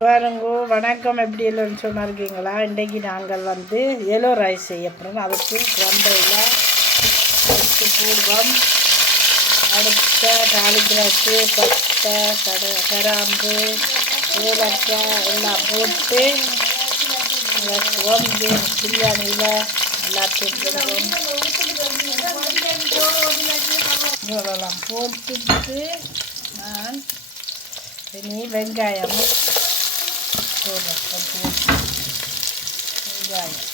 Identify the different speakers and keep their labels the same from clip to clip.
Speaker 1: பாருங்க வணக்கம். எப்படி இல்லைன்னு சொன்னா இருக்கீங்களா? இன்றைக்கு நாங்கள் வந்து எல்லோ ரைஸ் செய்ய போகிறோம் அதுக்கு ரம்பையில் அடுத்து பூர்வம் அடுத்த தாளிக்கிறக்கு பட்டை கட கராம்பு ஏலக்காய் எல்லாம் போட்டு பிரியாணியில் எல்லாத்தையும் இவ்வளோலாம் போட்டுட்டு நான் இனி வெங்காயம் போடுறேன். வெங்காயம்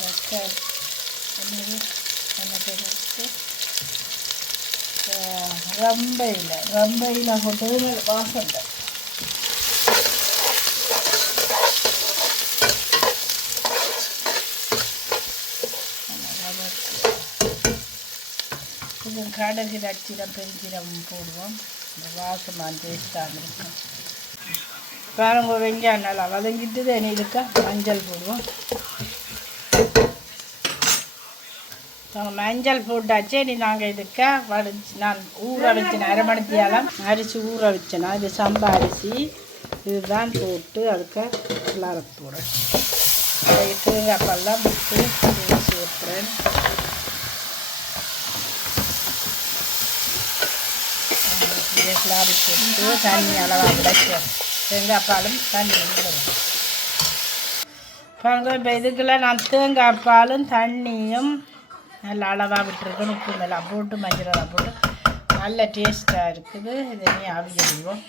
Speaker 1: வெங்காயம். என்னது ரொம்ப இல்லை இருக்கு? போட்டது வாசம் இல்லை கொஞ்சம் கடுகு நச்சிரம் பெருஞ்சிரம் போடுவோம் இந்த வாசமாக டேஸ்ட்டாக இருக்கும் பாருங்க வெங்காயம் நல்லா வதங்கிட்டு இனி இதுக்க மஞ்சள் போடுவோம் நாங்கள் மஞ்சள் போட்டாச்சு இனி நாங்கள் இதுக்க வடிச்சு நான் ஊற வச்சேன் அரை மணித்தியாலம் அரிசி ஊற வச்சேனா இது சம்பா அரிசி இதுதான் போட்டு அதுக்கு எல்லார போடுறேன் தேங்காய் பல்லாம் விட்டு சேர்த்துறேன் கிளாரி போட்டு தண்ணி அளவாக விடச்சேன் தேங்காய் பாலும் தண்ணி விடுவேன் பாருங்க இப்போ இதுக்கெல்லாம் நான் தேங்காய் பாலும் தண்ணியும் நல்ல அளவாக விட்டுருக்கேன் உப்பு எல்லாம் போட்டு மஞ்சள் போட்டு நல்ல டேஸ்ட்டாக இருக்குது இதை நீ அவிஞ்சிடுவோம்